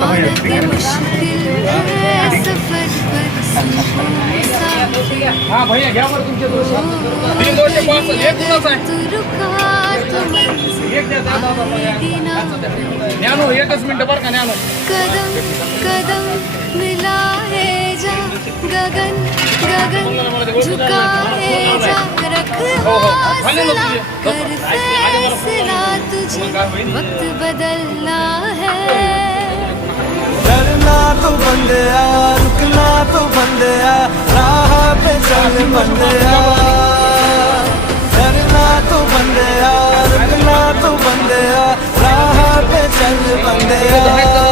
माना के मुश्किल है सफर पर हा भैया घ्या बरं तुमचे दोन 205 एक कुणाचा आहे तू रुका तो मंजिल एक द्या आएगी ना ज्ञानो एकच मिनिट बरं का ज्ञानो कदम कदम मिलाए जा गगन गगन झुकाए जा रख हौसला कर फैसला तुझे वक्त बदलना है डरना तो बंदया रुकना तो बंदया राह पे चल बंदया डरना तो बंदया रुकना तो बंदया राह पे चल बंदया